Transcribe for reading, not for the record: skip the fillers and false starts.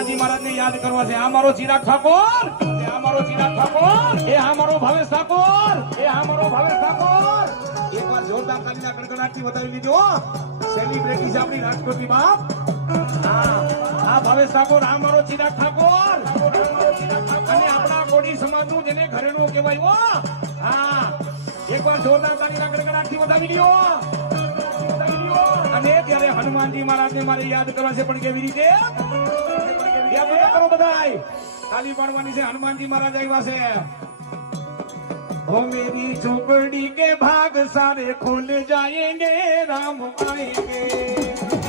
હનુમાનજી મહારાજ ને યાદ કરવા છે. આ મારો ચિરાગ ઠાકોર, એ આ મારો ચિરાગ ઠાકોર, એ આ મારો ભાવેશ ઠાકોર, એ આ મારો ભાવેશ ઠાકોર. એકવાર જોરદાર તાલીના કડકડાટથી બતાવી લીધો. સેલિબ્રિટી છે આપણી રાજકોટની બાપ. આ ભાવેશ ઠાકોર, આ મારો ચિરાગ ઠાકોર, અને આપણા કોડી સમાજનું જેને ઘરેણું કહેવાય હો. હા, એકવાર જોરદાર તાલીના કડકડાટથી બતાવી લ્યો. અને ત્યારે હનુમાનજી મહારાજને મારે યાદ કરવા છે, પણ કેવી રીતે? યાદ કરો બધાય. તાલી પાડવાની છે. હનુમાનજી મહારાજ આવ્યા છે. ओ मेरी झोपड़ी के भाग सारे खुल जाएंगे, राम आएंगे.